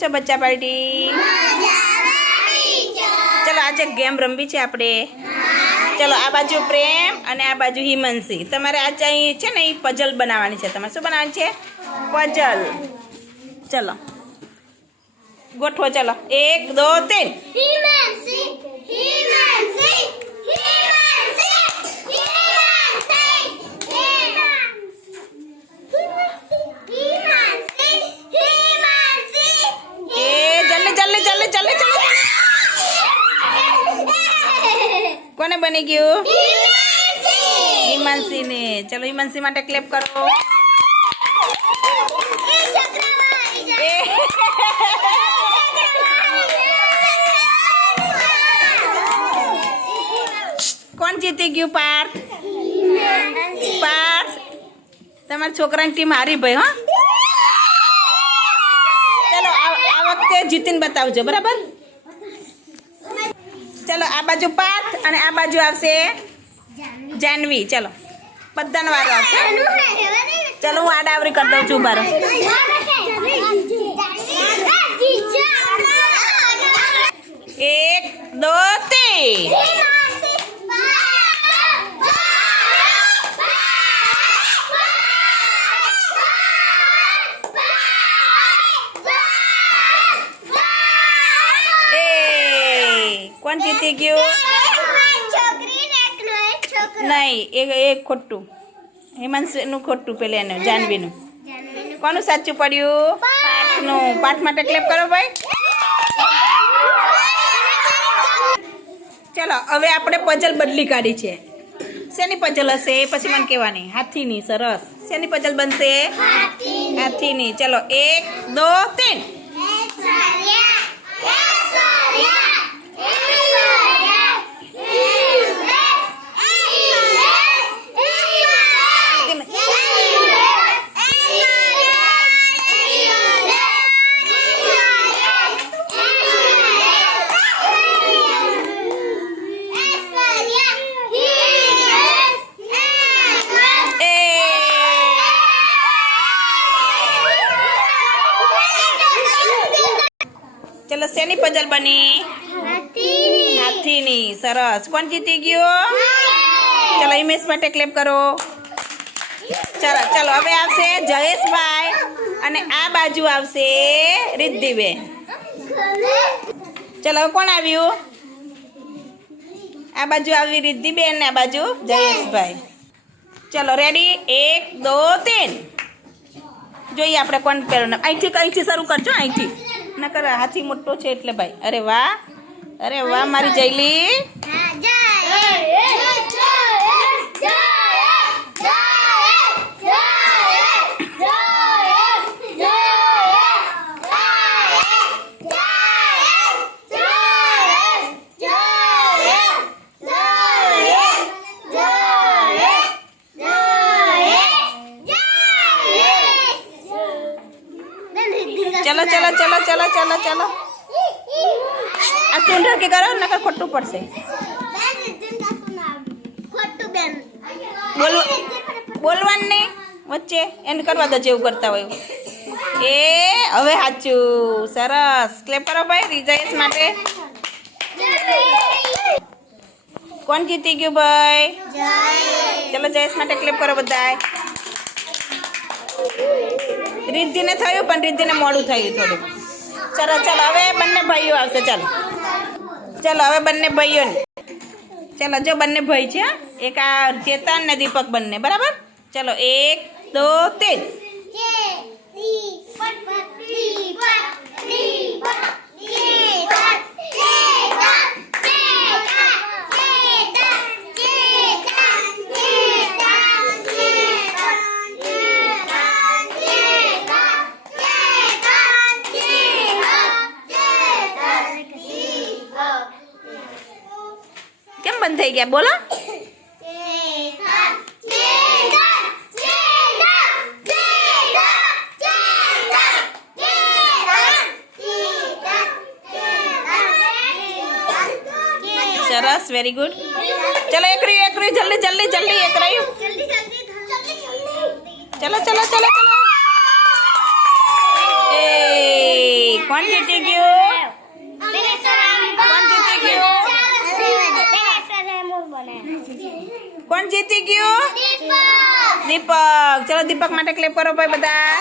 છો બચ્ચા પાર્ટી? ચલો આજે ગેમ રમવી છે આપણે. ચલો આ બાજુ પ્રેમ અને આ બાજુ હિમાંશી. તમારે આજે અહીં છે ને એ પઝલ બનાવવાની છે. તમારે શું બનાવવાની છે? પઝલ. ચલો ગોઠવો. ચલો 1 2 3. હિમાંશી હિમાંશી કોને બની ગયું? હિમાંશી ને. ચલો હિમાંશી માટે ક્લેપ કરો. કોણ જીતી ગયું? પાર્થ. પાર્થ તમારા છોકરાની ટીમ હારી ભાઈ. હો ચલો આ વખતે જીતીને બતાવજો. બરાબર. ચલો આ બાજુ પાર્થ અને આ બાજુ આવશે જાનવી. ચલો બધાનો વારો આવશે. ચલો હું આડાવરી કરી દઉં છું. બાર 1 2 3. કોણ જીતી ગયું? નહીં એક ખોટું. હિમાંશુનું ખોટું. પેલે એનું જાનવીનું. કોનું સાચું પડ્યું? પાઠનું. પાઠ માટે ક્લેપ કરો ભાઈ. ચલો હવે આપણે પઝલ બદલી કાઢી છે. શેની પઝલ હશે પછી મને કહેવાની? હાથીની. સરસ. શેની પઝલ બનશે? હાથીની. ચલો 1 2 3. ચલો શેની પઝલ બની? હાથીની. સરસ. કોણ જીતી ગયો? ચલો હિમેશ માટે ક્લેપ કરો. ચલો ચલો હવે આવશે જયેશભાઈ અને આ બાજુ આવશે રિદ્ધિબેન. ચલો હવે કોણ આવ્યું? આ બાજુ આવી રિદ્ધિબેન ને આ બાજુ જયેશભાઈ. ચલો રેડી? 1 2 3. જોઈએ આપણે કોણ પહેરવાનું. અહીંથી શરૂ કરજો. અહીંથી નકર હાથી મોટો છે એટલે ભાઈ. અરે વાહ. અરે વાહ મારી જયલી. ચલો ચલો ચલો ચલો ચલો ચલો આ ચૂંઢા કે કરો નકર ખોટું પડશે. બોલવાનું નહીં વચ્ચે. એન્ડ કરવા દો જેવું કરતા હોય. એ હવે સાચું. સરસ. ક્લેપ કરો ભાઈ જયેશ માટે. કોણ જીતી ગયું ભાઈ? ચલો જયેશ માટે ક્લેપ કરો બધાય. રિદ્ધિને થયું પણ રિદ્ધિને મોડું થયું થોડું. ચલો ચલો હવે બંને ભાઈઓ આવશે. ચાલો ચલો હવે બંને ભાઈઓને. ચલો જો બંને ભાઈ છે. એક આ ચેતન ને દીપક બંને. બરાબર. ચલો 1 2 3. કેમ બંધ થઈ ગયા? બોલો. સરસ. Very good. ચલો એક રહ્યું જલ્દી જલ્દી જલ્દી. એક રહ્યું. ચલો ચલો ચલો ચલો. કોણ જીતી ગયું? કોણ જીતી ગયું? કોણ જીતી ગયું? દીપક. ચલો દીપક માટે ક્લેપ કરો ભાઈ બધા.